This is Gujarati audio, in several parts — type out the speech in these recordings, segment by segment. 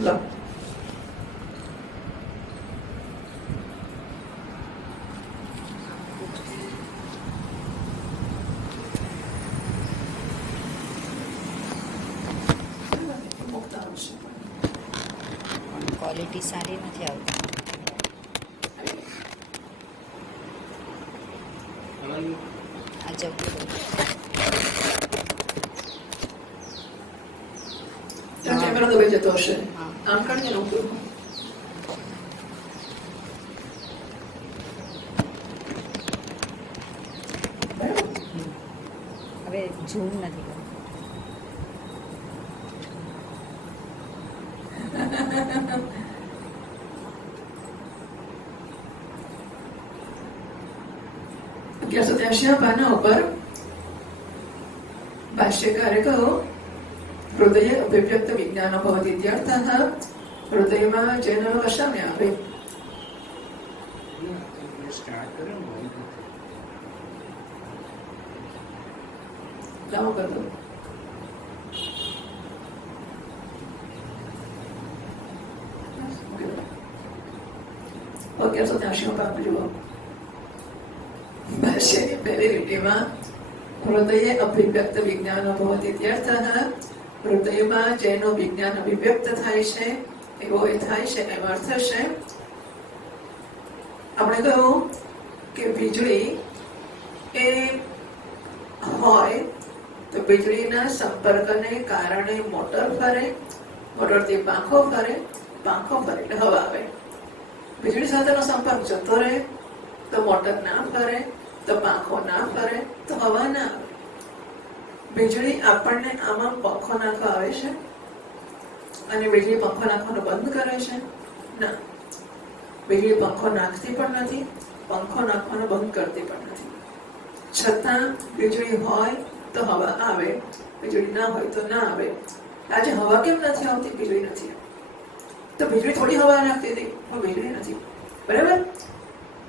લો ક્વોલિટી સારી નથી આવતી. આ જવું કેમેરો દબાઈ જતો હશે. હા. આમ કાઢીએ ને ઉપર. હવે ઝૂમ નથી કરતું. અગિયારસો 83 પાના ઉપર ભાષ્યકારે કહ્યું, હૃદય અભિવ્યક્ત વિજ્ઞાન ભવતી ઇત્યર્થઃ. હૃદયમાં જેનો કશાને આવે લાવો કરો. 1183 પાપ જુઓ. ભાષ્યની પહેલી લીટીમાં હૃદય અભિવ્યક્ત વિજ્ઞાન ભવતી ઇત્યર્થઃ. હૃદયમાં જેનું વિજ્ઞાન અભિવ્યક્ત થાય છે એવો એ થાય છે એમ અર્થ છે. આપણે કહ્યું કે વીજળી એ હોય તો વીજળીના સંપર્કને કારણે મોટર ફરે, મોટરથી પાંખો ફરે, પાંખો ફરે એટલે હવા આવે. વીજળી સાથેનો સંપર્ક જતો રહે તો મોટર ના ફરે, તો પાંખો ના ફરે, તો હવા ના આવે. વીજળી આપણને આમાં પંખો નાખવા આવે છે અને વીજળી પંખો નાખવાનું બંધ કરે છે? ના, વીજળી પંખો નાખતી પણ નથી, પંખો નાખવાનું બંધ કરતી પણ નથી. છતાં વીજળી હોય તો હવા આવે, વીજળી ના હોય તો ના આવે. આજે હવા કેમ નથી આવતી? વીજળી નથી. તો વીજળી થોડી હવા નાખતી હતી, પણ વીજળી નથી. બરાબર?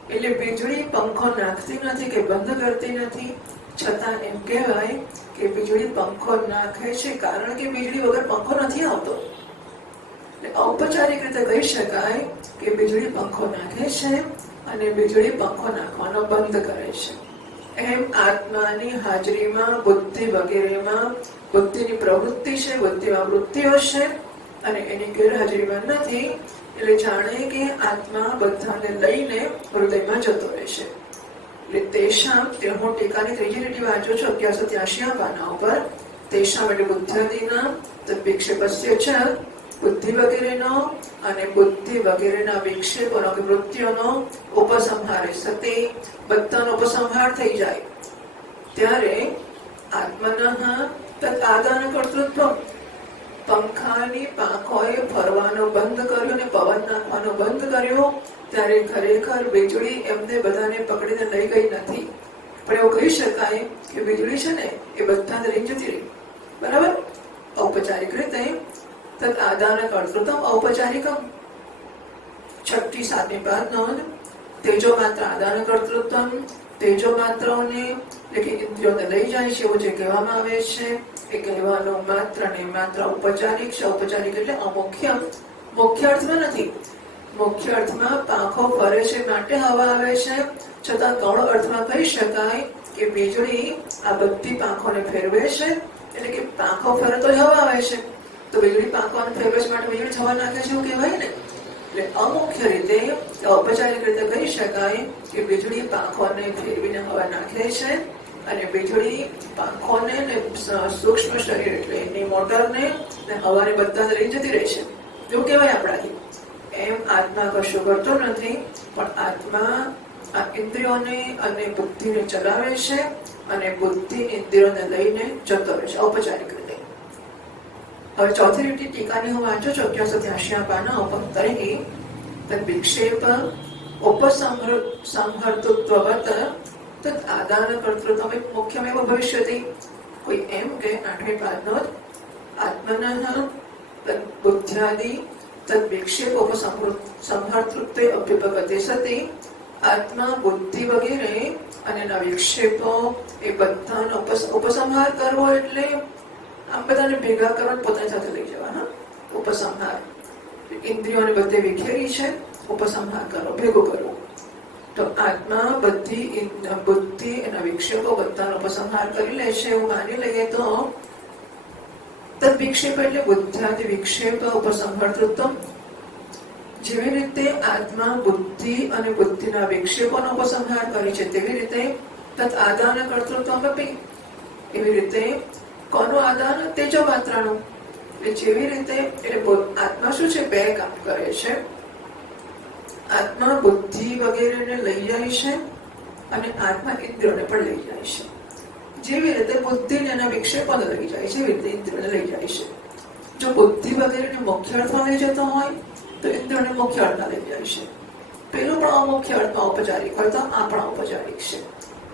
એટલે વીજળી પંખો નાખતી નથી કે બંધ કરતી નથી, છતાં એમ કહેવાય કે વીજળી પંખો નાખે છે, કારણ કે વીજળી વગર પંખો નથી આવતો. ઔપચારિક રીતે કહી શકાય કે વીજળી પંખો નાખે છે અને વીજળી પંખો નાખવાનો બંધ કરે છે. એમ આત્માની હાજરીમાં બુદ્ધિ વગેરેમાં બુદ્ધિની પ્રવૃત્તિ છે, બુદ્ધિમાં વૃત્તિઓ છે અને એની ગેરહાજરીમાં નથી. એટલે જાણે કે આત્મા બધાને લઈને હૃદયમાં જતો રહેશે. એટલે તેશામ, હું ટીકાની ત્રીજી લીટી વાંચું છું 1183 પાના ઉપર. તેશામ એટલે બુદ્ધિના વિક્ષેપસ્ય છે, બુદ્ધિ વગેરેનો અને બુદ્ધિ વગેરેના વિક્ષેપોનો કે વૃત્તિઓનો ઉપસંહારે સતી, બધાનો ઉપસંહાર થઈ જાય ત્યારે આત્મના તદ આદાન કર્તૃત્વ. પંખાની પાંખોએ ફરવાનો બંધ કર્યો અને પવન નાખવાનો બંધ કર્યો ત્યારે ખરેખર વીજળી એમને બધાને પકડીને લઈ ગઈ નથી. પણ એવું કહી શકાય કે વીજળી છે ને એ બધાને લઈ જતી રહી. બરાબર? ઔપચારિક રીતે તદ આદાન કર્તૃત્વ ઔપચારિકમ. 6ઠી 7મી પાદ નોંધ. તેજો માત્ર આદાન કર્તૃત્વ, તેજો માત્રને એટલે કે ઇન્દ્રિયોને લઈ જાય છે એવું જે કહેવામાં આવે છે એ કહેવાનો માત્ર ને માત્ર ઔપચારિક છે. ઔપચારિક એટલે અમુખ્ય, મુખ્ય અર્થમાં નથી. મુખ્ય અર્થમાં પાંખો ફરે છે માટે હવા આવે છે, છતાં ગૌણ અર્થમાં કહી શકાય કે વીજળી આ બધી પાંખોને ફેરવે છે. એટલે કે પાંખો ફરે તો હવા આવે છે, તો વીજળી પાંખોને ફેરવે છે માટે વીજળી હવા નાખે છે એવું કહેવાય ને. એટલે અમુખ્ય રીતે, ઔપચારિક રીતે કહી શકાય કે વીજળી પાંખોને ફેરવીને હવા નાખે છે અને વીજળી પાંખોને ને સૂક્ષ્મ શરીર એટલે એની મોટરને ને હવાને બધાને લઈ જતી રહે છે એવું કહેવાય આપણાથી. એમ આત્મા કશું કરતો નથી, પણ આત્મા આ ઇન્દ્રિયોને અને બુદ્ધિને ચલાવે છે અને બુદ્ધિ ઇન્દ્રિયોને લઈને જતો રહે છે ઔપચારિક રીતે. હવે ચોથી લીટી ટીકાની હું વાંચું છું 1183 પાના ઉપર. તરીકે તદ વિક્ષેપ ઉપસંહર્તૃત્વવત તદ આદાન કર્તૃત્વ મુખ્યમેવ ભવિષ્યતિ. કોઈ એમ કે 8મી પાદનો આત્મનઃ તદ બુદ્ધ્યાદિ તદ વિક્ષેપ ઉપસંહર્તૃત્વે અભ્યુપગતે સતી. આત્મા, બુદ્ધિ વગેરે અને એના વિક્ષેપો એ બધાનો ઉપસંહાર કરવો એટલે આમ બધાને ભેગા કરવા પોતાની સાથે લઈ જવાના. ઉપસંહાર ઇન્દ્રિયોને બધે વિખેરી છે, ઉપસંહાર કરો, ભેગું કરો. તો આત્મા બધી બુદ્ધિ એના વિક્ષેપો બધાનો ઉપસંહાર કરી લે છે એવું માની લઈએ તો તદ વિક્ષેપ એટલે બુદ્ધાદિ વિક્ષેપ ઉપસંહર્તૃત્વ. જેવી રીતે આત્મા બુદ્ધિ અને બુદ્ધિના વિક્ષેપોનો ઉપસંહાર કરે છે તેવી રીતે તદ આદાન કર્તૃત્વ અપી. એવી રીતે કોનું આદાન? તેજો માત્રાનું. જેવી રીતે એટલે આત્મા શું છે? બે કામ કરે છે. આત્મા બુદ્ધિ વગેરેને લઈ જાય છે અને આત્મા ઇન્દ્રિયોને પણ લઈ જાય છે. જેવી રીતે બુદ્ધિને એના વિક્ષેપોને લઈ જાય છે, એવી રીતે ઇન્દ્રિયોને લઈ જાય છે. જો બુદ્ધિ વગેરેને મુખ્ય અર્થમાં લઈ જતો હોય તો ઇન્દ્રિયોને મુખ્ય અર્થમાં લઈ જાય છે. પેલું પણ અમુખ્ય અર્થમાં ઔપચારિક હોય તો આ પણ ઔપચારિક છે.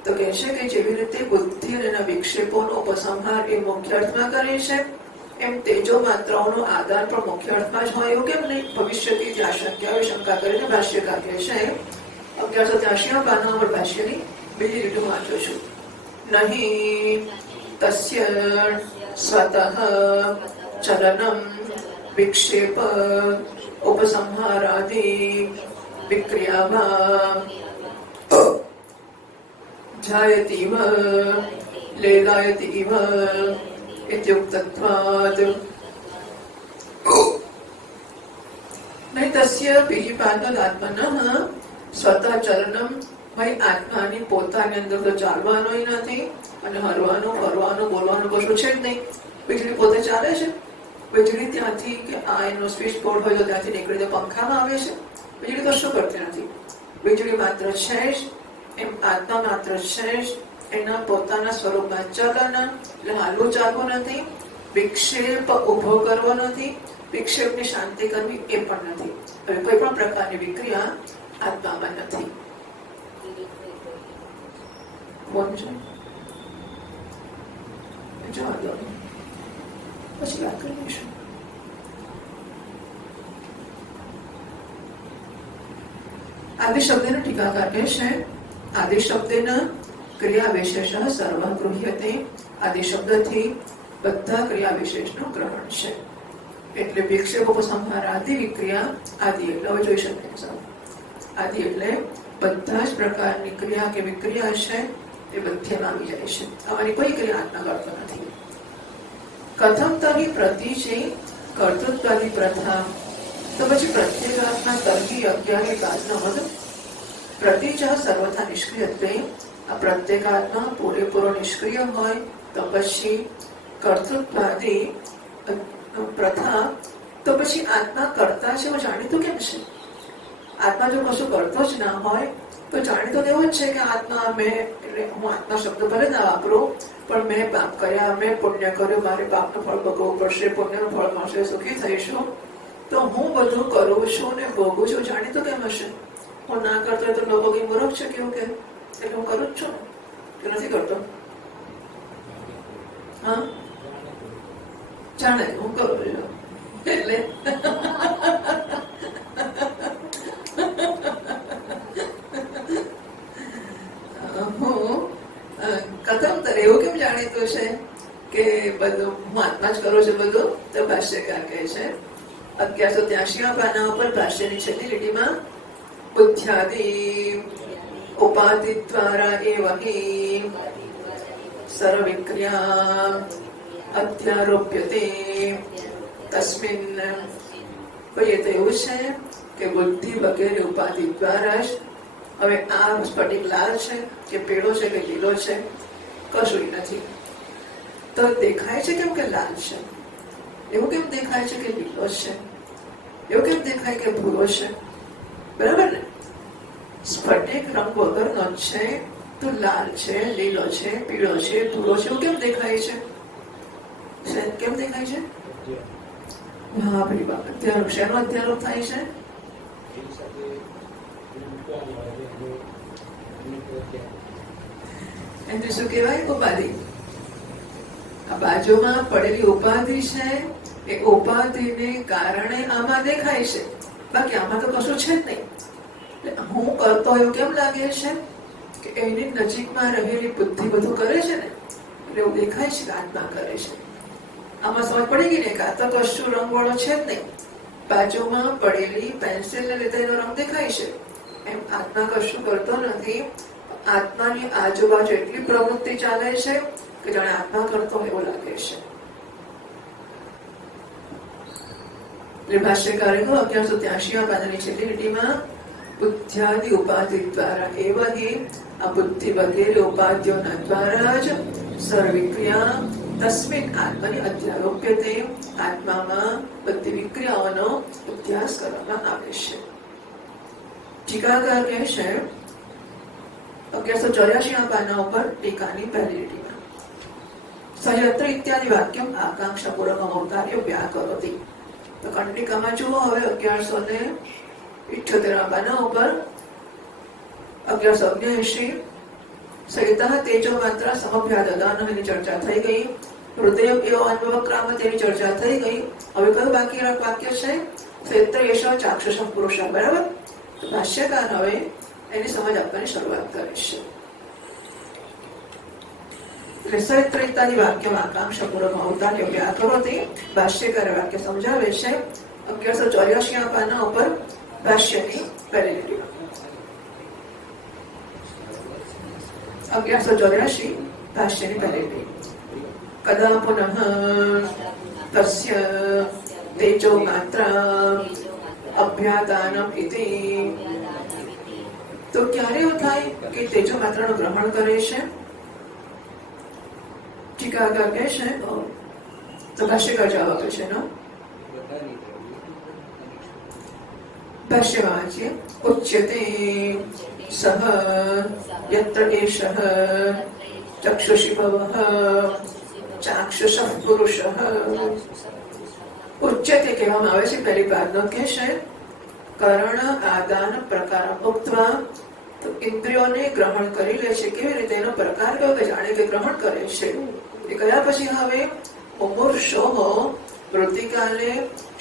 તો કહે છે કે જેવી રીતે બુદ્ધિ અને એના વિક્ષેપોનો ઉપસંહાર એ મુખ્ય અર્થમાં કરે છે, એમ તેજો માત્રાઓનું આદાન પણ મુખ્ય અર્થમાં જ હોય એવું કેમ નહીં? ભવિષ્યથી જે આશંકા શંકા કરીને ભાષ્યકાર કહે છે 1183 પાના પર ભાષ્યની બીજી રીત વાંચું છું. નહીં તસ્ય સ્વતઃ ચલનમ વિક્ષેપ ઉપસંહારાદિ વિક્રિયામાં જાયતીવ લેલાયતીવ ઇત્યુક્તત્વાદ. નહીં તસ્ય બીજી પાદ આત્મનઃ સ્વતઃ ચલનમ. ભાઈ આત્માની પોતાની અંદર તો ચાલવાનું નથી અને હરવાનું ફરવાનું બોલવાનું કશું છે જ નહીં. વીજળી પોતે ચાલે છે. વીજળી ત્યાંથી કે આ એનો સ્વિચ બોર્ડ હોય તો ત્યાંથી નીકળીને પંખામાં આવે છે. વીજળી કશું કરતી નથી. વીજળી માત્ર છે જ. એમ આત્મા માત્ર છે જ. એના પોતાના સ્વરૂપમાં ચલન એટલે હાલવું ચાલવું નથી. વિક્ષેપ ઉભો કરવો નથી. વિક્ષેપની શાંતિ કરવી એ પણ નથી. હવે કોઈ પણ પ્રકારની વિક્રિયા આત્મામાં નથી. કોણ છે? જવા દો, પછી વાત કરીશું. આદિ શબ્દનો ટીકાકાર કહે છે આદિ શબ્દના ક્રિયા વિશેષ સર્વ ગૃહ્યતે. આદિ શબ્દથી બધા ક્રિયા વિશેષનું ગ્રહણ છે. એટલે વિક્ષેપ ઉપસંહાર આદિ વિક્રિયા આદિ એટલે હવે જોઈ શકીએ. આદિ એટલે બધા જ પ્રકારની ક્રિયા કે વિક્રિયા છે એ બધેમાં આવી જાય છે. આમાંની કોઈ ક્રિયા આત્મા કરતો નથી. કથમ તરી પ્રતિચે કર્તૃત્વની પ્રથા. તો પછી પ્રત્યેગાત્મા તર્કી અજ્ઞાની કાળના મત પ્રતિચ સર્વથા નિષ્ક્રિયત્વે. આ પ્રત્યેગાત્મા પૂરેપૂરો નિષ્ક્રિય હોય તો પછી કર્તૃત્વાદી પ્રથા. તો પછી આત્મા કરતા છે એવું જાણીતું કેમ છે? આત્મા જો કશું કરતો જ ના હોય તો જાણીતો એવું જ છે કે આત્મા મેં એટલે હું આત્મા શબ્દ ભલે ના વાપરું પણ મેં પાપ કર્યા, મેં પુણ્ય કર્યું, મારે પાપનું ફળ ભોગવવું પડશે, પુણ્યનું ફળ મળશે, સુખી થઈશું. તો હું બધું કરું છું ને ભોગું છું જાણીતું કેમ હશે? હું ના કરતો હોય તો લોકો કઈ મૂર્ખ છે કેવું કે એટલે હું કરું જ છું કે નથી કરતો? હા, જાણે હું કરું છું એટલે કથમ તરે એવું કેમ જાણીતું છે કે બધું હું આત્મા જ કરું છું બધું? તો ભાષ્યકાર કહે છે 1183 પાના ઉપર ભાષ્યની છેલ્લી લીટીમાં બુદ્ધ્યાદિ ઉપાધિ દ્વારા એવ હિ સર્વવિક્રિયા અધ્યારોપ્યતે તસ્મિન. ભાઈ એ તો એવું છે કે બુદ્ધિ વગેરે ઉપાધિ દ્વારા જ. હવે આ સ્ફટિક લાલ છે કે પીળો છે કે લીલો છે કશું નથી. તો દેખાય છે કેમ કે લાલ છે? એવું કેમ દેખાય છે કે લીલો છે? એવું કેમ દેખાય કે ભૂરો છે? બરાબર ને? સ્ફટિક રંગ વગરનો છે તો લાલ છે, લીલો છે, પીળો છે, ભૂરો છે એવું કેમ દેખાય છે? કેમ દેખાય છે? હા ભાઈ બાપ, અધ્યારોપ. શેનો અધ્યારોપ થાય છે? એને શું કહેવાય? ઉપાધિ. આ બાજુમાં પડેલી ઉપાધિ છે એ ઉપાધિને કારણે આમાં દેખાય છે. બાકી આમાં તો કશું છે જ નહીં. હું કરતો એવું કેમ લાગે છે કે એની નજીકમાં રહેલી બુદ્ધિ બધું કરે છે ને એટલે એવું દેખાય છે કે આત્મા કરે છે. આમાં સમજ પડી ગઈ ને કે આ તો કશું રંગવાળો છે જ નહીં. બાજુમાં પડેલી પેન્સિલને લીધે એનો રંગ દેખાય છે, એમ આત્મા કશું કરતો નથી. આત્માની આજુબાજુ એટલી પ્રવૃત્તિ ચાલે છે કે જાણે આત્મા કરતો એવું લાગે છે. ભાષ્યકારે કહ્યું 1183 પાનાની છેલ્લી લીટીમાં બુદ્ધ્યાદિ ઉપાધિ દ્વારા એવહી આ બુદ્ધિ વગેરે ઉપાધિઓના દ્વારા જ સર્વક્રિયા તસ્મિન આત્માની અધ્યારોપ્યતે આત્મામાં બધી વિક્રિયાઓનો અભ્યાસ કરવામાં આવે છે. ટીકાકાર કહે છે 1184 પાના ઉપર ટીકાની પહેલી લીટીમાં સયત્ર ઇત્યાદિ વાક્યમ આકાંક્ષા પૂર્વક અવતાર્ય વ્યાકરોતિ. તો કંડિકામાં જુઓ હવે 1178 પાના ઉપર 1179 સહિતા તેજો માત્ર સમભ્યાદદાન એની ચર્ચા થઈ ગઈ. હૃદય એવો અનુભવક્રામ તેની ચર્ચા થઈ ગઈ. હવે કયું બાકી વાક્ય છે? ક્ષેત્ર એશ ચાક્ષુષ પુરુષ. બરાબર. તો ભાષ્યકાર હવે એની સમજ આપવાની શરૂઆત કરે છે. એટલે સહિત્ર ઇત્યાદિ વાક્ય આકાંક્ષા પૂર્વક અવતાર્ય વ્યાકરોતિ. ભાષ્યકાર વાક્ય સમજાવે છે 1184 પાના ઉપર ભાષ્યની પહેલી લીટીમાં 1184 ભાષ્યની પહેલી લીટી કદા પુનઃ તસ્ય તેજો માત્ર અભ્યાદાનમ ઇતિ. તો ક્યારે એવું થાય કે તેજો માત્રનું ગ્રહણ કરે છે? ટીકાકાર કહે છે તો ભાષ્યકાર જવાબ આપે છે નો ભાષ્યમાં વાંચીએ ઉચ્યતે સહ યત્ર એષઃ ચક્ષુષી ભવઃ ચાક્ષુષઃ પુરુષઃ. ઉચ્યતે કહેવામાં આવે છે પહેલી પાદનો કે છે કરણ આદાન પ્રકાર ઉક્તવા. તો ઇન્દ્રિયોને ગ્રહણ કરી લે છે. કેવી રીતે? એનો પ્રકાર કયો કે જાણે કે ગ્રહણ કરે છે. એ કયા પછી હવે મુમુર્ષોઃ વૃત્તિકાલે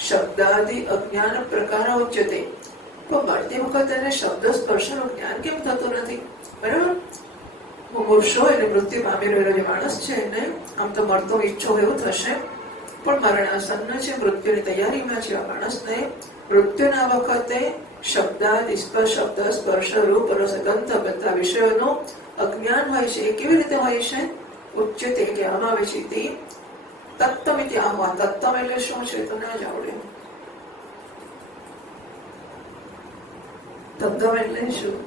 શબ્દાદિ અજ્ઞાન પ્રકાર ઉચ્યતે. તો મળતી વખત એને શબ્દ સ્પર્શનું જ્ઞાન કેમ થતું નથી? બરાબર. મુમુર્ષો એટલે મૃત્યુ પામી રહેલો જે માણસ છે એને આમ તો મળતો ઈચ્છો એવું થશે, પણ મરણાસન્ન છે, મૃત્યુની તૈયારીમાં છે. આ માણસને મૃત્યુના વખતે શબ્દાદિ શબ્દ સ્પર્શ રૂપ રસ ગંધ બધા વિષયોનું અજ્ઞાન હોય છે. એ કેવી રીતે હોય છે? ઉચ્ચતે કહેવામાં આવે છે તે તત્વમિતિ આહ્વાન. તત્વ એટલે શું છે તો ના જ આવડે. તત્વ એટલે શું?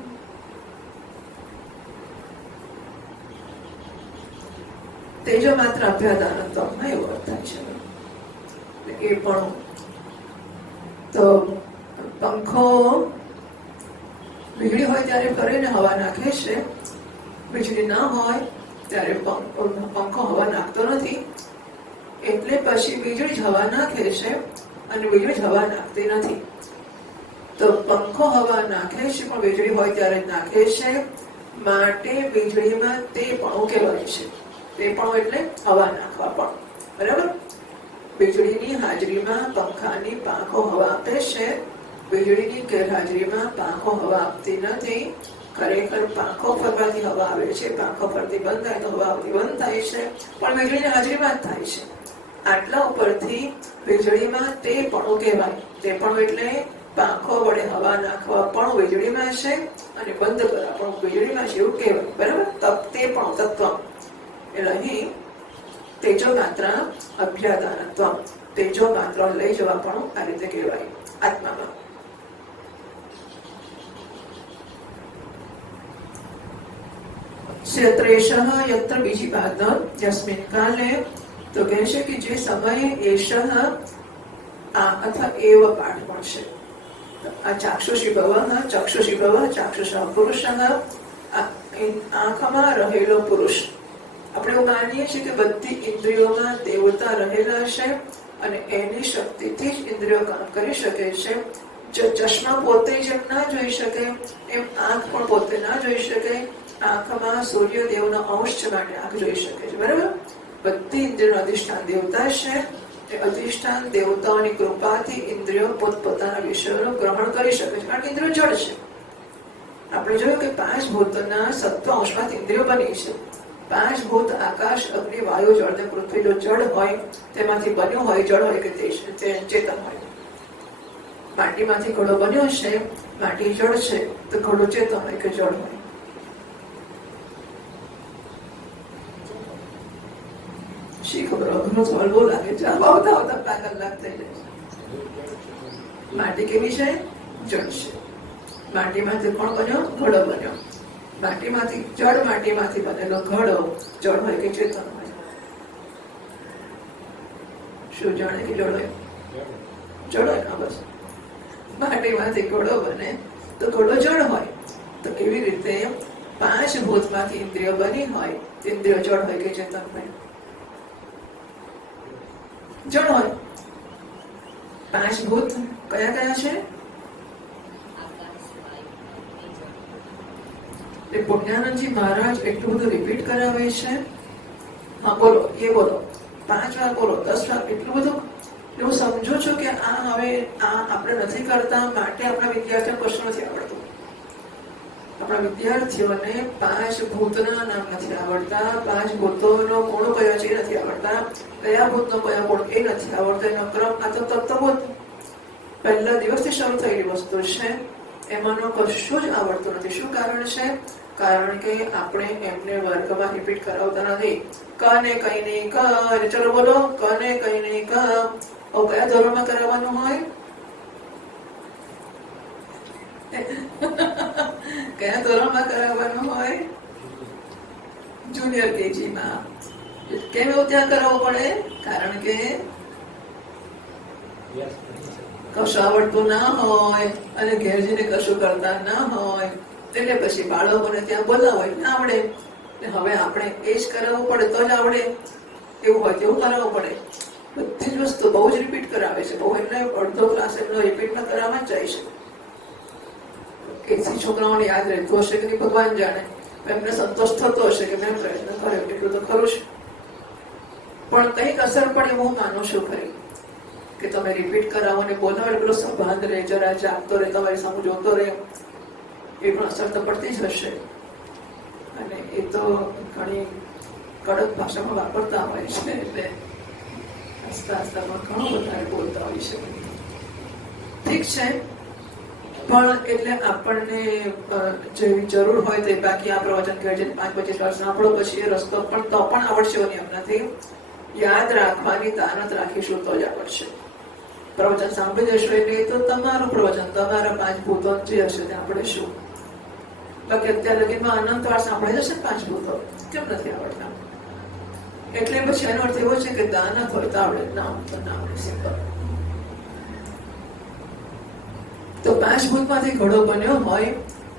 તેજો માત્ર અભ્યાદાનત્વમાં એવો અર્થ થાય છે. એ પણ તો પંખો વીજળી હોય ત્યારે ફરે ને હવા નાખે છે, વીજળી ના હોય ત્યારે પંખો હવા નાખતો નથી. એટલે પછી વીજળી જ હવા નાખે છે અને વીજળી જ હવા નાખતી નથી. તો પંખો હવા નાખે છે પણ વીજળી હોય ત્યારે જ નાખે છે, માટે વીજળીમાં તે પણ કહેવાય છે. તે પણ એટલે હવા નાખવા પણ. બરાબર. વીજળીની હાજરીમાં પંખાની પાંખો હવા આપે છે, વીજળીની ગેરહાજરીમાં પાંખો હવા આપતી નથી. ખરેખર પાંખો ફરવાથી હવા આવે છે, પાંખો ફરતી બંધ થાય તો હવા આવતી બંધ થાય છે, પણ વીજળીની હાજરીમાં જ થાય છે. આટલા ઉપરથી વીજળીમાં તે પણ કહેવાય. તે પણ એટલે પાંખો વડે હવા નાખવા પણ વીજળીમાં છે અને બંધ કરવા પણ વીજળીમાં છે એવું કહેવાય. બરાબર. તે પણ તત્વ એટલે અહીં તેજો માત્ર અભ્યાદાનત્વ. તેજો માત્ર લઈ જવા પણ આ રીતે કહેવાય આત્મામાં. ક્ષેત્રેશઃ યત્ર બીજી બાદ યસ્મિન કાલે. તો કહે છે કે જે સમયે એશઃ અથવા એવ પાઠ પણ છે. આ ચાક્ષુષી ભવ ચક્ષુષી ભવ ચાક્ષુષ પુરુષ. આંખમાં રહેલો પુરુષ. આપણે એવું માનીએ છીએ કે બધી ઇન્દ્રિયોમાં દેવતા રહેલા છે અને એની શક્તિથી જ ઇન્દ્રિયો કામ કરી શકે છે. જો ચશ્મા પોતે જેમ ના જોઈ શકે એમ આંખ પણ પોતે ના જોઈ શકે. આંખમાં સૂર્યદેવનો અંશ છે માટે આંખ જોઈ શકે છે. બરાબર. બધી ઇન્દ્રિયોનું અધિષ્ઠાન દેવતા છે. એ અધિષ્ઠાન દેવતાઓની કૃપાથી ઇન્દ્રિયો પોતપોતાના વિષયોનું ગ્રહણ કરી શકે છે, કારણ કે ઇન્દ્રિયો જળ છે. આપણે જોયું કે 5 ભૂતના સત્વ અંશમાંથી ઇન્દ્રિયો બની છે. 5 ભૂત આકાશ અગ્નિ વાયુ જળ ને પૃથ્વી જો જળ હોય તેમાંથી બન્યું હોય, જળ હોય કે ચેતન હોય. માટીમાંથી ઘડો બન્યો છે, માટી જળ છે, તો ઘડો ચેતન હોય કે જળ હોય? શી ખબર, અઘરું સવાલ બહુ લાગે છે. આવા આવતા આવતા 2 કલાક થઈ જાય છે. માટી કેવી છે? જળ છે. માટીમાંથી કોણ બન્યો? ઘડો બન્યો. માટીમાંથી બનેલો ઘડો જળ હોય કે ચેતન હોય? શું જાણે કે જળ હોય? જળ હોય ના, બસ. માટીમાંથી ઘડો બને તો ઘડો જળ હોય. તો કેવી રીતે 5 ભૂતમાંથી ઇન્દ્રિય બની હોય, ઇન્દ્રિય જળ હોય કે ચેતન હોય? જળ હોય. 5 ભૂત કયા કયા છે? એ પુણ્યાનંદજી મહારાજ એટલું બધું રિપીટ કરાવે છે. હા બોલો, એ બોલો, 5 વાર બોલો, 10 વાર, એટલું બધું. એવું સમજો છો કે આ હવે આપણે નથી કરતા માટે આપણા વિદ્યાર્થીઓને કશું નથી આવડતું. આપણા વિદ્યાર્થીઓને 5 ભૂતના નામ નથી આવડતા, 5 ભૂતોનો ગુણ કયો છે એ નથી આવડતા, કયા ભૂતનો કયો ગુણ એ નથી આવડતો. એનો ક્રમ આ તો તત્વબોધ પહેલા દિવસથી શરૂ થયેલી વસ્તુ છે, એમાંનો કશું જ આવડતું નથી. શું કારણ છે? કારણ કે આપણે એમને વર્ગમાં રિપીટ કરાવતા નથી. ક ને કઈ નહીં ક, ચલો બોલો, ક ને કઈ નહીં ક. કયા ધોરણમાં કરાવવાનું હોય? કયા ધોરણમાં કરાવવાનું હોય? જુનિયર કેજીમાં. કેમ એવું ત્યાં કરાવવું પડે? કારણ કે કશું આવડતું ના હોય અને ઘેર જઈને કશું કરતા ના હોય, એટલે પછી બાળકોને ત્યાં બોલાવો ના આવડે. હવે આપણે એ જ કરાવવું પડે તો જ આવડે. એવું હોય તેવું કરાવવું પડે. બધી જ વસ્તુ બહુ જ રિપીટ કરાવે છે. બહુ એટલે અડધો ક્લાસ એમનો રિપીટમાં કરાવવા જ જાય છે. કેટલી છોકરાઓને યાદ રહેતું હશે કે ભગવાન જાણે. એમને સંતોષ થતો હશે કે મેં પ્રયત્ન કર્યો, એટલું તો ખરું છે. પણ કંઈક અસર પડે હું માનું છું ખરી, કે તમે રિપીટ કરાવો ને બોલાવો એટલે પેલો સંભાન રહે, જરા જાગતો રહે, તમારી સામે જોતો રહે, એ પણ અસર તો પડતી જ હશે. અને એ તો ઘણી કડક ભાષામાં વાપરતા હોય છે, એટલે હસતા હસતામાં ઘણું વધારે બોલતા હોય છે. ઠીક છે, પણ એટલે આપણને જેવી જરૂર હોય તે, બાકી આ પ્રવચન કહે છે 5-25 વાર સાંભળો પછી એ રસ્તો પણ તો પણ આવડશે નહીં. એમનાથી યાદ રાખવાની તાનત રાખીશું તો જ આવડશે. પ્રવચન સાંભળી જશો એટલે તો તમારું પ્રવચન, તમારા 5 ભૂતો જે હશે તે આપણે શું. બાકી અત્યારે લગીમાં અનંત વાર સાંભળી જશે 5 ભૂતો, કેમ નથી આવડતા? એટલે પછી એનો અર્થ એવો છે કે દાનત હોય તો આવડે, ના હોય તો ના આવડે. સિમ્પલ. તો 5 ભૂતમાંથી ઘડો બન્યો હોય,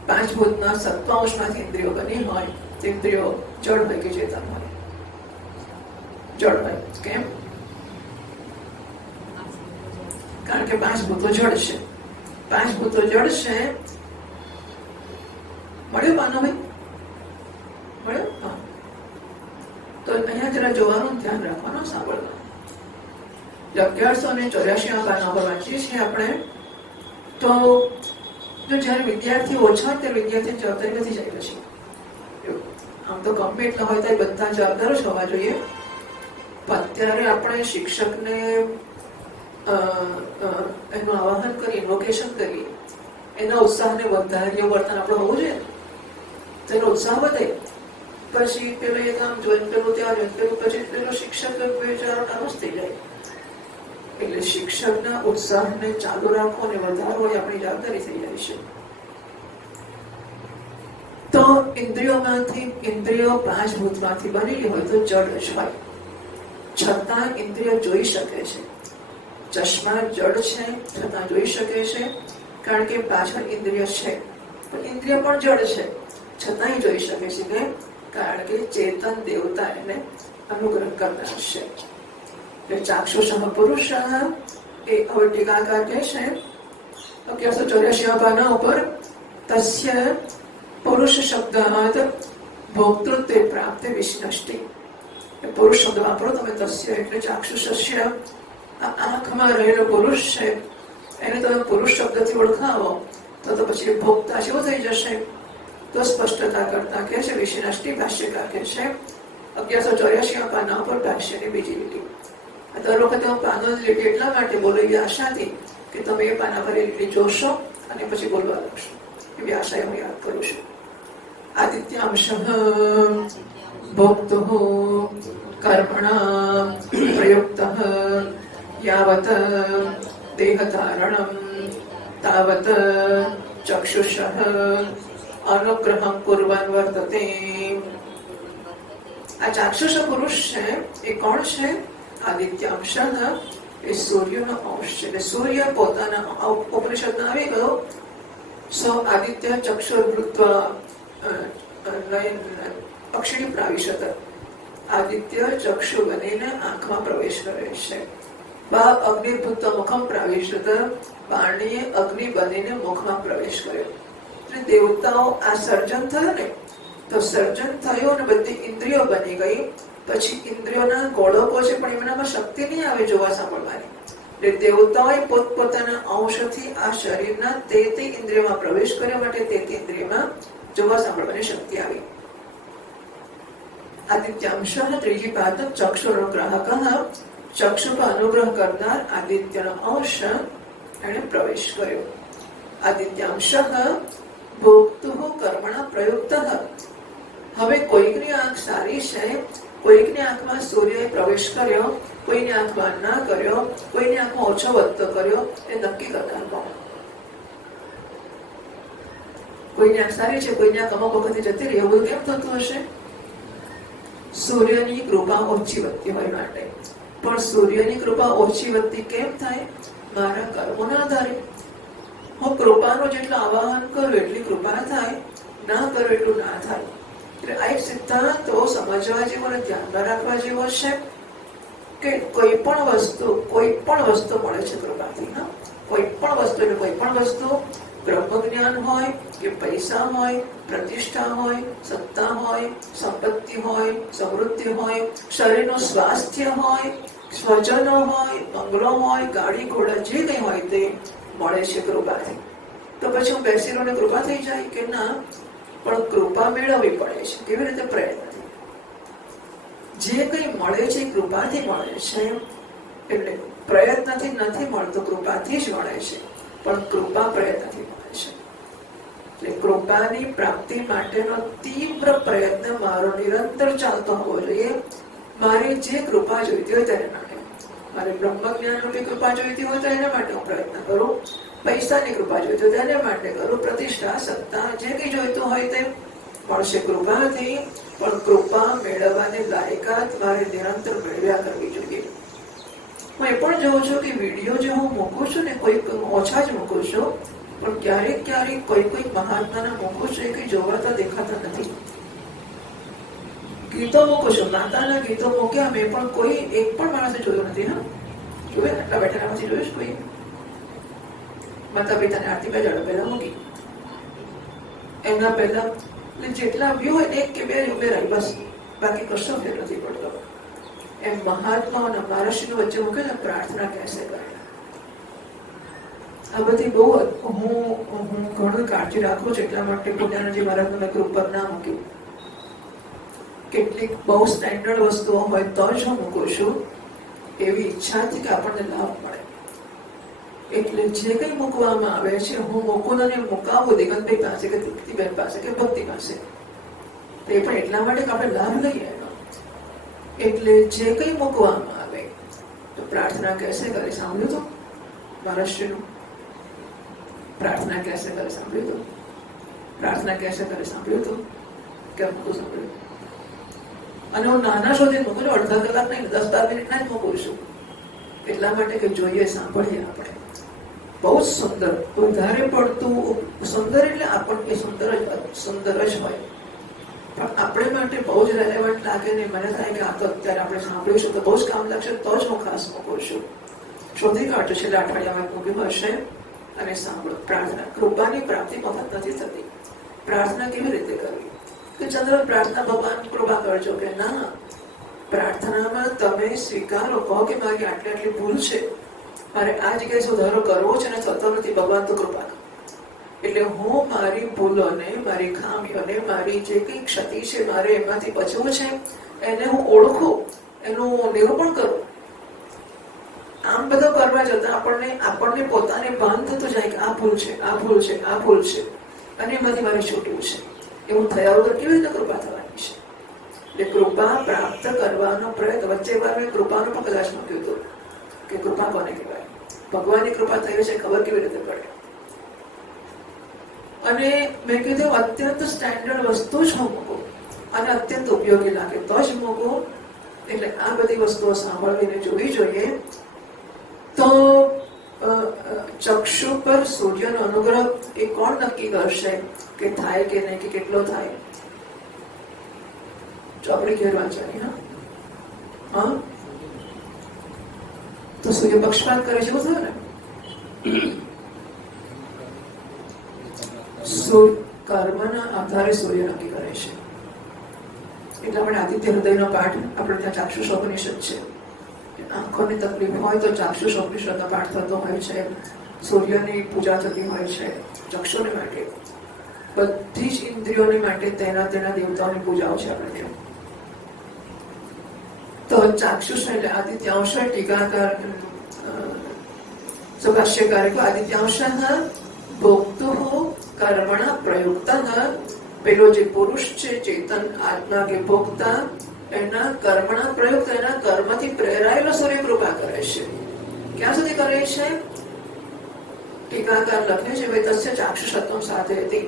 5 ભૂતના 27 ઇન્દ્રિયો બની હોય, ઇન્દ્રિયો જળ હોય કે ચેતન હોય? જળ હોય. કેમ? કારણ કે 5 ભૂતો જળ છે. 5 ભૂતો જળ છે. મળ્યું પાનોભાઈ? મળ્યું? હા. તો અહીંયા જરા જોવાનું, ધ્યાન રાખવાનું, સાંભળવાનું. 1184 પાના પર વાંચીએ છીએ આપણે. તો જો જયારે વિદ્યાર્થી ઓછા હોય ત્યારે વિદ્યાર્થીની જવાબદારી વધી જાય પછી. આમ તો ગમે એટલા હોય ત્યારે બધા જવાબદાર જ હોવા જોઈએ. પણ અત્યારે આપણે શિક્ષકને એનું આવાહન કરીએ, ઇન્વોકેશન કરીએ, એના ઉત્સાહને વધારીએ, વર્તન આપણે હોવું જોઈએ. તેનો ઉત્સાહ વધે. પછી પેલું એ કામ જોઈને પેલું ત્યાં જોઈને પેલું, પછી પેલો શિક્ષક બેચારો નર્વસ થઈ જાય. એટલે શિક્ષકના ઉત્સાહને ચાલુ રાખવો અને વધારવો એ આપણી જવાબદારી થઈ જાય છે. તો ઇન્દ્રિયો 5 ભૂતમાંથી બનેલી હોય તો જડ જ હોય. છતાં ઇન્દ્રિય જોઈ શકે છે. ચશ્મા જડ છે છતાં જોઈ શકે છે, કારણ કે પાછળ ઇન્દ્રિય છે. પણ ઇન્દ્રિય પણ જડ છે છતાંય જોઈ શકે છે. કે કારણ કે ચેતન દેવતા એને અનુગ્રહ કરતા હશે. ચાક્ષુષ પુરુષ એ હવે ટીકાકાર કહે છે 1184 પાના ઉપર, તસ્ય પુરુષ શબ્દાત ભોક્તૃત્વે પ્રાપ્ત વિષ્ણષ્ટિ. પુરુષ શબ્દ વાપરો તમે. તસ્ય એટલે ચાક્ષુષસ્ય, આંખમાં રહેલો પુરુષ છે, એને તમે પુરુષ શબ્દથી ઓળખાવો તો પછી ભોગતા જેવો થઈ જશે. તો સ્પષ્ટતા કરતા કહે છે વિષ્ણષ્ટિ. ભાષ્યકાર કહે છે 1184 પાના પર ભાષ્યની બીજી લીટી. દર વખતે હું પાનો લીટી એટલા માટે બોલી આશાથી કે તમે એ પાના પર એટલી જોશો અને પછી બોલવા લાગશો. એવી આશા હું યાદ કરું છું. આદિત્યાંશ ભોક્તો કર્મણા પ્રયુક્ત યાવત દેહધારણમ તાવત ચક્ષુષ અનુગ્રહં કુર્વન વર્તતે. આ ચાક્ષુષ પુરુષ છે એ કોણ છે? આદિત્યાંશ એ સૂર્યનો અંશ છે. એટલે સૂર્ય પોતાના ઉપનિષદમાં આવી ગયો સો આદિત્ય ચક્ષુર્વૃત્વા અક્ષિણી પ્રાવિશત. આદિત્ય ચક્ષુ બનીને આંખમાં પ્રવેશ કરે છે. બા અગ્નિભૂત મુખમ પ્રાવિશત. પાણીએ અગ્નિ બનીને મુખમાં પ્રવેશ કર્યો. એટલે દેવતાઓ આ સર્જન થયું ને, તો સર્જન થયું અને બધી ઇન્દ્રિયો બની ગઈ. પછી ઇન્દ્રિયોના ગોળકો છે પણ એમનામાં શક્તિ નહીં આવે જોવા સાંભળવાની. એટલે દેવતાઓએ પોતપોતાના અંશથી આ શરીરના તે ઇન્દ્રિયોમાં પ્રવેશ કર્યો માટે તે ઇન્દ્રિયમાં જોવા સાંભળવાની શક્તિ આવી. આદિત્યાંશ ત્રીજી વાત ચક્ષુરુગ્રાહક. ચક્ષુ પર અનુગ્રહ કરનાર આદિત્યનો અંશ એને પ્રવેશ કર્યો. આદિત્યાંશ ભોક્તુ કર્મણા પ્રયુક્ત. હવે કોઈકની આંખ સારી છે, કોઈકની આંખમાં સૂર્યએ પ્રવેશ કર્યો, કોઈની આંખમાં ના કર્યો, કોઈની આંખમાં ઓછો વધતો કર્યો, એ નક્કી કરનાર કોણ? કોઈની આંખ સારી છે, કોઈની આંખ અમુક વખતે જતી રહી, એવું કેમ થતું હશે? સૂર્યની કૃપા ઓછી વધતી હોય માટે. પણ સૂર્યની કૃપા ઓછી વધતી કેમ થાય? મારા કર્મોના આધારે. હું કૃપાનું જેટલું આવાહન કરું એટલી કૃપા થાય, ના કરું એટલું ના થાય. એટલે આ એક સિદ્ધાંત સમજવા જેવો અને ધ્યાનમાં રાખવા જેવો છે કે કોઈ પણ વસ્તુ મળે છે કૃપાથી. કોઈ પણ વસ્તુ એટલે કોઈ પણ વસ્તુ બ્રહ્મ જ્ઞાન હોય કે પૈસા હોય, પ્રતિષ્ઠા હોય, સત્તા હોય, સંપત્તિ હોય, સમૃદ્ધિ હોય, શરીરનું સ્વાસ્થ્ય હોય, સ્વજનો હોય, બંગલો હોય, ગાડી ઘોડા જે કંઈ હોય તે મળે છે કૃપાથી. તો પછી હું બેસી રહું ને કૃપા થઈ જાય કે ના? પણ કૃપા મેળવવી પડે છે. કેવી રીતે? પ્રયત્નથી. જે કંઈ મળે છે કૃપાથી મળે છે. એટલે પ્રયત્નથી નથી મળતું, કૃપાથી જ મળે છે. પણ કૃપા પ્રયત્નથી મળે છે. એટલે કૃપાની પ્રાપ્તિ માટેનો તીવ્ર પ્રયત્ન મારો નિરંતર ચાલતો હોવો જોઈએ. મારે જે કૃપા જોઈતી હોય તેના માટે, મારે બ્રહ્મ જ્ઞાન રૂપી કૃપા જોઈતી હોય તો એના માટે હું પ્રયત્ન કરું. પૈસાની કૃપા જોઈતી હોય તેના માટે કરું. પ્રતિષ્ઠા, સત્તા, જે કંઈ જોઈતું હોય તે મળશે કૃપાથી. પણ કૃપા મેળવવાની લાયકાત મારે નિરંતર મેળવ્યા કરવી જોઈએ. હું એ પણ જોઉં છું કે વિડીયો જે હું મૂકું છું ને, કોઈ ઓછા જ મૂકું છું, પણ ક્યારેક કોઈ મહાત્માના મૂકું છું એ કંઈ જોવાતા દેખાતા નથી. ગીતો મૂકું છું, માતાના ગીતો મૂક્યા મેં, પણ કોઈ એક પણ માણસે જોયું નથી. જોયું? આટલા બેઠેલામાંથી જોયું છે કોઈ? માતા પિતાને આરતી બેજાડો પહેલા મૂકી, એમના પહેલા જેટલા વ્યૂ હોય એક કે બે રહી, બસ. બાકી કશો ફેર નથી પડતો. એમ મહાત્માઓના મહારાષ્ટ્રની વચ્ચે મૂકે ને પ્રાર્થના કેસે કરે. આ બધી બહુ હું ઘણું કાળજી રાખું છું. એટલા માટે પુણ્યાનંદજી મહારાજનું મેં ગ્રુપ પર ના મૂક્યું. કેટલીક બહુ સ્ટેન્ડર્ડ વસ્તુઓ હોય તો જ હું મૂકું છું, એવી ઈચ્છાથી કે આપણને લાભ મળે. એટલે જે કંઈ મૂકવામાં આવે છે હું મૂકું અને મુકાવું દિગંતભાઈ પાસે કે દીપ્તિબેન પાસે કે ભક્તિ પાસે, તે પણ એટલા માટે કે આપણે લાભ લઈએ એનો. એટલે જે કંઈ મૂકવામાં આવે તો પ્રાર્થના કેસે કરે, સાંભળ્યું તો મહારાષ્ટ્રનું? પ્રાર્થના કેસે કરે, સાંભળ્યું તો? પ્રાર્થના કેસે કરે, સાંભળ્યું તો? કેમ મૂકું? સાંભળ્યું? અને હું નાના શોધી મૂકું છું, અડધા કલાક નહીં, 10-12 મિનિટના જ મૂકું છું. એટલા માટે કે જોઈએ, સાંભળીએ આપણે. બહુ જ સુંદર, વધારે પડતું સુંદર એટલે આપણને સુંદર જ હોય, પણ આપણે માટે બહુ જ રેલેવન્ટ લાગે ને મને થાય કે આ તો અત્યારે આપણે સાંભળીશું તો બહુ જ કામ લાગશે, તો જ હું ખાસ મૂકું છું. શોધી કાઢ્યું છેલ્લા અઠવાડિયામાં મૂક્યું હશે. અને સાંભળો, પ્રાર્થના કૃપાની પ્રાપ્તિ મફત નથી થતી. પ્રાર્થના કેવી રીતે કરવી? કે ચંદ્ર પ્રાર્થના ભગવાન કૃપા કરજો, કે ના, પ્રાર્થનામાં તમે સ્વીકારો, કહો કે મારી આટલી ભૂલ છે, મારે આ જગ્યાએ સુધારો કરવો છે અને થતો નથી, ભગવાન તો કૃપા કરો. એટલે હું મારી ભૂલોને, મારી ખામીઓને, મારી જે કંઈ ક્ષતિ છે મારે એમાંથી બચવું છે, એને હું ઓળખું, એનું નિરૂપણ કરું. આમ બધો કરવા જતાં આપણને પોતાને ભાન થતું જાય કે આ ભૂલ છે, આ ભૂલ છે, આ ભૂલ છે, અને એમાંથી મારે છૂટવું છે. એવું થયા વગર કેવી રીતે કૃપા થવાની છે? એટલે કૃપા પ્રાપ્ત કરવાનો પ્રયત્ન. વચ્ચે વાર મેં કૃપાનું પણ કદાચ મૂક્યું હતું કે કૃપા કોને કહેવાય, ભગવાનની કૃપા થઈ છે ખબર કેવી રીતે પડે. અને મેં કીધું અત્યંત સ્ટેન્ડર્ડ વસ્તુ જ હું મૂકું અને અત્યંત ઉપયોગી લાગે તો જ મૂકું. એટલે આ બધી વસ્તુઓ સાંભળવીને જોવી જોઈએ. તો ચક્ષુ પર સૂર્યનો અનુગ્રહ એ કોણ નક્કી કરશે કે થાય કે નહીં, કે કેટલો થાય? ચોપડી ઘેર વાંચવાની. હા, તો સૂર્ય પક્ષપાત કરે છે એવું થયું ને. કર્મના આધારે સૂર્ય નક્કી કરે છે. એટલે આપણે આદિત્ય હૃદયનો પાઠ આપણે ત્યાં ચાક્ષુષોપનિષદ છે. આંખોની તકલીફ હોય તો ચાક્ષુષોપનિષદનો પાઠ થતો હોય છે. સૂર્યની પૂજા થતી હોય છે ચક્ષુને માટે. બધી જ ઇન્દ્રિયોને માટે તેના દેવતાઓની પૂજાઓ છે આપણે ત્યાં. તો ચાક્ષુષ એટલે આદિત્યાંશ ટીકાકાર ભાષ્યકારે આદિત્યાંશ ભોક્તુ કર્મણા પ્રયુક્ત. પેલો જે પુરુષ છે ચેતન આત્મા કે ભોક્તા, એના કર્મણા પ્રયુક્ત, એના કર્મથી પ્રેરાયેલો સૂર્ય કૃપા કરે છે. ક્યાં સુધી કરે છે? ટીકાકાર લખે છે ભાઈ તસ્ય ચાક્ષુષત્વમ સાથે હતી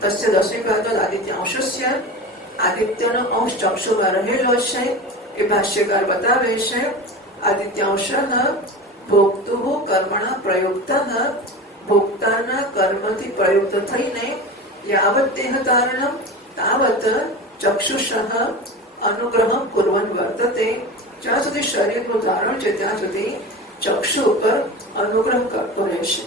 તસ્ય દશેકાદ આદિત્યાંશસ્ય. આદિત્યનો અંશ ચક્ષુમાં રહેલો છે એ ભાષ્યકાર બતાવે છે. આદિત્યાંશ ભોક્તુ કર્મણા પ્રયુક્ત, ભોક્તાના કર્મથી પ્રયુક્ત થઈને યાવત દેહ ધારણમ તાવત ચક્ષુષ અનુગ્રહ કુર્વન વર્તતે. જ્યાં સુધી શરીરનું ધારણ છે ત્યાં સુધી ચક્ષુ ઉપર અનુગ્રહ કરતો રહેશે.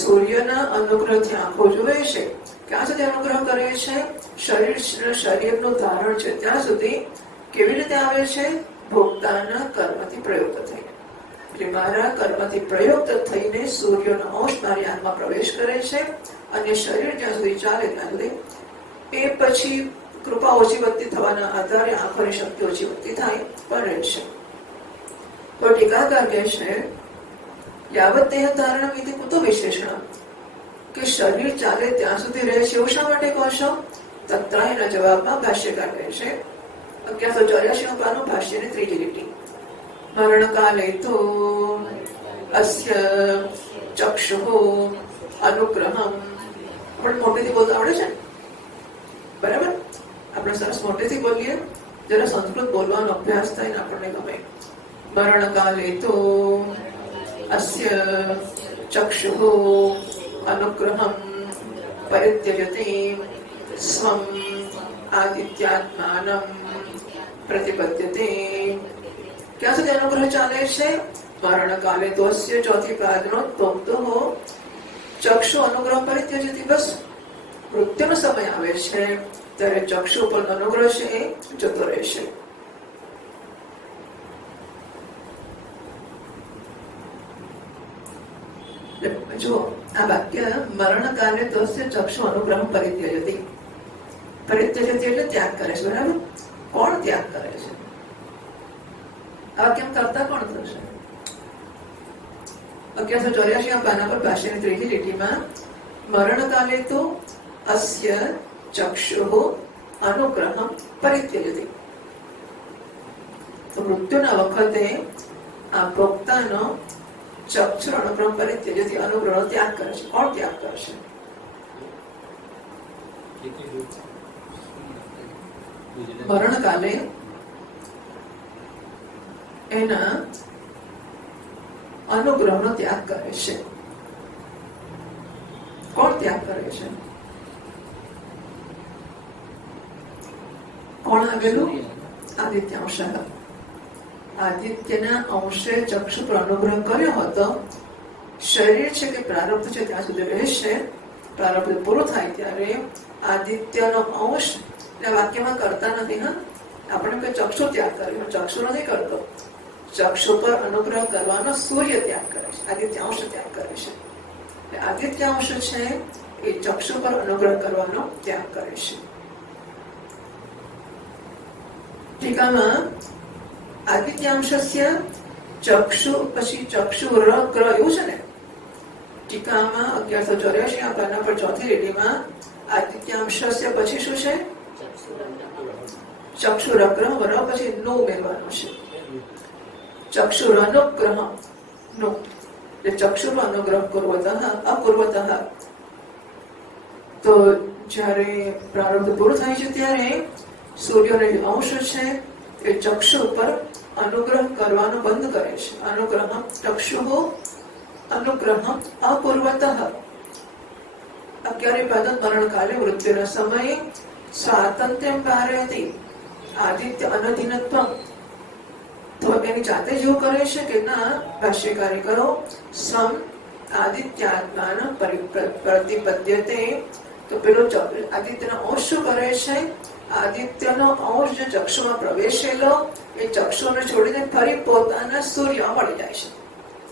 સૂર્યના અનુગ્રહથી આંખો જુએ છે. ક્યાં સુધી અનુગ્રહ કરે છે? શરીરનું ધારણ છે ત્યાં સુધી. કેવી રીતે આવે છે? ભોક્તાના કર્મથી પ્રયુક્ત થઈને. એટલે મારા કર્મથી પ્રયુક્ત થઈને સૂર્યનો અંશ મારી આંખમાં પ્રવેશ કરે છે અને શરીર જ્યાં સુધી ચાલે ત્યાં સુધી. એ પછી કૃપા ઓછી વધતી થવાના આધારે આંખોની શક્તિ ઓછી વધતી થાય પણ રહેશે. તો ટીકાકાર કહે છે યાવત દેહ ધારણ વિધિ કુતો વિશેષણ, કે શરીર ચાલે ત્યાં સુધી રહે છે એવું શા માટે કહો છો? તત્રાયના જવાબમાં ભાષ્યકાર કહે છે 1184 પાનું ભાષ્યની ત્રીજી લીટી. મરણકાલે તો અસ્ય ચક્ષુઃ અનુગ્રહમ. આપણે મોટેથી બોલતા આવડે છે બરાબર? આપણે સરસ મોટેથી બોલીએ, જરા સંસ્કૃત બોલવાનો અભ્યાસ થાય ને આપણને ગમે. મરણકાલે તો અસ્ય ચક્ષુઃ અનુગ્રહમ પરિત્યજતે સ્વમ આદિત્યાત્માનમ પ્રતિપદ્યતે. ક્યાં સુધી અનુગ્રહ ચાલે છે? મરણકાલે તો અસ્ય ચોથી પાદનો તોક્તો ચક્ષુ અનુગ્રહ પરિત્યજતી. બસ મૃત્યુનો સમય આવે છે ત્યારે ચક્ષુ પર અનુગ્રહ છે એ જતો રહેશે. જો આ વાક્ય મરણકાલે તો ચક્ષુ અનુગ્રહ પરિત્યજતી. પરિત્યજતી એટલે ત્યાગ કરે છે. બરાબર? કોણ ત્યાગ કરે છે? આ કેમ કરતા કોણ થશે? 1184 પાના પર ભાષ્યની ત્રીજી લીટીમાં મરણકાલે તો અસ્ય ચક્ષુઃ અનુગ્રહ પરિત્યજતી. તો મૃત્યુના વખતે આ ભોક્તાનો ચક્ષુ અનુગ્રહ પરિત્યજતી, અનુગ્રહ ત્યાગ કરે છે. કોણ ત્યાગ કરશે? મરણકાલે એના અનુગ્રહનો ત્યાગ કરે છે. કોણ ત્યાગ કરે છે? કોણ આવેલું? આદિત્યાંશ. આદિત્યના અંશે ચક્ષુ પર અનુગ્રહ કર્યો હતો. શરીર છે કે પ્રારબ્ધ છે ત્યાં સુધી રહેશે. પ્રારબ્ધ પૂરું થાય ત્યારે આદિત્યનો અંશ વાક્યમાં કરતા નથી. હા, આપણે કોઈ ચક્ષુ ત્યાગ કર્યો, ચક્ષુ નથી કરતો. ચક્ષુ પર અનુગ્રહ કરવાનો સૂર્ય ત્યાગ કરે છે, આદિત્યાંશ ત્યાગ કરે છે. આદિત્યાંશ છે એ ચક્ષુ પર અનુગ્રહ કરવાનો ત્યાગ કરે છે. ટીકામાં આદિત્યાંશસ્ય ચક્ષુ પછી ચક્ષુ ર ગ્ર એવું છે ને. ટીકામાં 1184 આ પાના પર ચોથી લીટીમાં આદિત્યાંશસ્ય પછી શું છે? ચક્ષુરગ્રહ ર પછી નો ઉમેરવાનું છે. ચક્ષુરનુગ્રહ નો એટલે ચક્ષુર અનુગ્રહ પૂર્વતઃ અપૂર્વતઃ. તો જ્યારે પ્રારબ્ધ પૂરું થાય છે ત્યારે સૂર્યનો જે અંશ છે એ ચક્ષુ ઉપર અનુગ્રહ કરવાનું બંધ કરે છે. અનુગ્રહ ચક્ષુ અનુગ્રહ અપૂર્વતઃ 11 પદ મરણકાલે મૃત્યુના સમયે સ્વાતંત્ર્યમ પારયતિ આદિત્ય અનધિનત્વ. તો એની જાતે જેવું કરે છે કે ના, ભાષ્યકારે કરો સમ આદિત્યાત્માન પ્રતિપદ્યતે. તો પેલો આદિત્યનો અંશ શું કરે છે? આદિત્યનો અંશ જે ચક્ષુમાં પ્રવેશેલો એ ચક્ષુને છોડીને ફરી પોતાના સૂર્યમાં મળી જાય છે.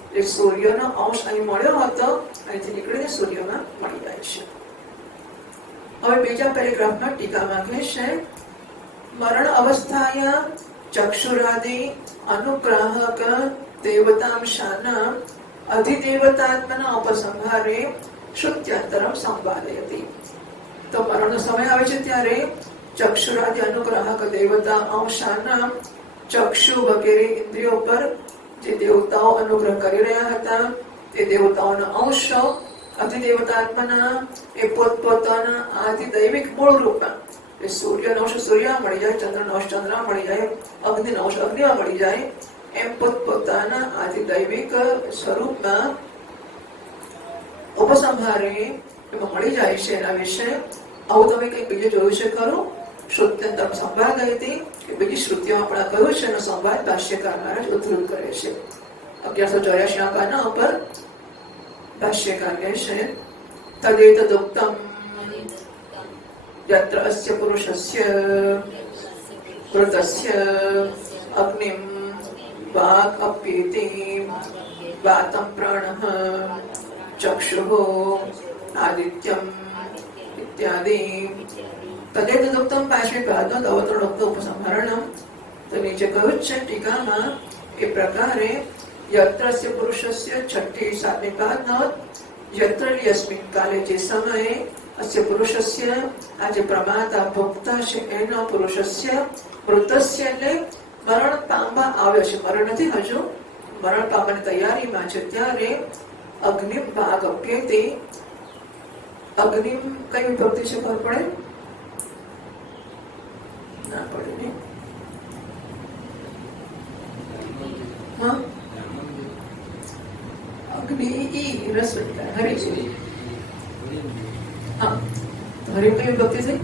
એટલે સૂર્યનો અંશ અહીં મળ્યો હતો, અહીંથી નીકળીને સૂર્યમાં મળી જાય છે. હવે બીજા પેરેગ્રાફમાં ટીકામાં કહે છે મરણ અવસ્થાયા ચક્ષુરાદિ અનુગ્રાહક દેવતાંશાના અધિદેવતાત્મના ઉપસંહારે શ્રુત્યંતરમ સંવાદયતિ. તો મરણનો સમય આવે છે ત્યારે ચક્ષુરાદિ અનુગ્રાહક દેવતા અંશાના ચક્ષુ વગેરે ઇન્દ્રિયો પર જે દેવતાઓ અનુગ્રહ કરી રહ્યા હતા તે દેવતાઓનો અંશ અધિદેવતાત્મના એ પોતપોતાના આદિ દૈવિક મૂળ રૂપમાં સૂર્યનો અંશ સૂર્યમાં મળી જાય, ચંદ્રનો અંશ ચંદ્રમાં મળી જાય, અગ્નિનો અંશ અગ્નિમાં મળી જાય, એમ પોતપોતાના આદિ દૈવિક સ્વરૂપમાં ઉપસંહારે એમાં મળી જાય છે. એના વિશે આવું તમે કંઈક બીજું જોયું છે ખરું? શ્રુત્યંતરમ સંવાદયતિ કે બીજી શ્રુતિઓમાં પણ કહ્યું છે એનો સંવાદ ભાષ્યકાર મહારાજ ઉદ્ધૃત કરે છે. 1184 પાના ઉપર ભાષ્યકાર કહે છે તદેતદુક્તમ यत्र अस्य पुरुषस्य कृतस्य अग्निं वाक् अप्येति वातं प्राणः चक्षुः आदित्यम् इत्यादि. तदेतदुक्तम 5મી પાદનો અવતરણોક્ત ઉપસંહરણમ. તો નીચે કહ્યું છે ટીકામાં એ પ્રકારે યત્રસ્ય પુરુષસ્ય 6ઠી 7મી પાદનો યત્ર યસ્મિન કાલે જે સમયે અસ્ય પુરુષસ્ય આ જે પ્રમાતા ભોક્તા છે એનો પુરુષસ્ય મૃતસ્ય એટલે મરણ પામવા આવ્યો છે, મરણ નથી હજુ, મરણ પામવાની તૈયારીમાં છે ત્યારે અગ્નિ ભાગ અપ્યતે. અગ્નિ કઈ વિભક્તિ છે ખબર પડે? ના પડે ને. હા, અગ્નિ ઈ રસ હરી છે. હા, હરી કઈ વિભક્તિ થઈ?